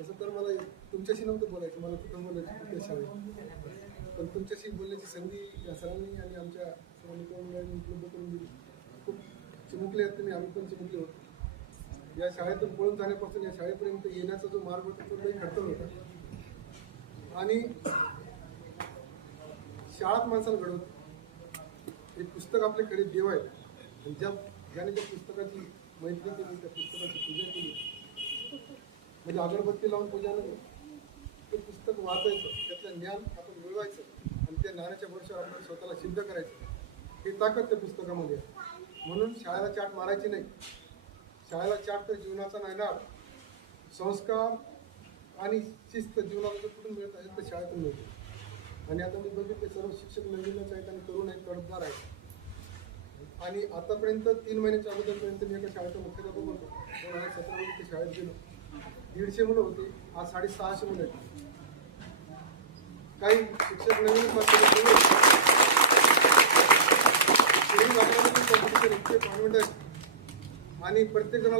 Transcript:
तसं तर मला तुमच्याशी नव्हतं बोलायचं मला कुठं बोलायचं कुठल्या शाळेत. पण तुमच्याशी बोलण्याची संधी या सरांनी आणि आमच्या सर्व उपलब्ध करून दिली. खूप चिमुकले आहेत तुम्ही आम्ही पण चिमुकले होतो. या शाळेतून पळून जाण्यापासून या शाळेपर्यंत येण्याचा जो मार्ग होता तो लई खडतर होता. आणि शाळात माणसाला घडवत. हे पुस्तक आपले खरे देव आहेत. आणि ज्या ज्याने ज्या पुस्तकाची मैत्री केली त्या पुस्तकाची पूजा केली म्हणजे अगरबत्ती लावून पूजा नाही ते पुस्तक वाचायचं त्यातलं ज्ञान आपण मिळवायचं आणि त्या ज्ञानाच्या वर्षावर आपण स्वतःला सिद्ध करायचं. हे ताकद त्या पुस्तकामध्ये आहे. म्हणून शाळेला चाट मारायची नाही. शाळेला चाट तर जीवनाचा नायनार संस्कार आणि शिस्त जीवनामध्ये कुठून मिळत आहे तर शाळेतून मिळते. आणि आता मी बघितले सर्व शिक्षक नवीनच आहेत आणि तरुण आहेत कडकदार आहेत. आणि आतापर्यंत तीन महिन्याच्या अगोदरपर्यंत मी एका शाळेचा मुख्याध्यापक होतो. दोन हजार सतरामध्ये त्या शाळेत गेलो. दीडशे मुलं होती आज साडेसहाशे मुलं आहेत काही शिक्षक नवीन माध्यमात इतके prominent आहे. आणि प्रत्येक जणाला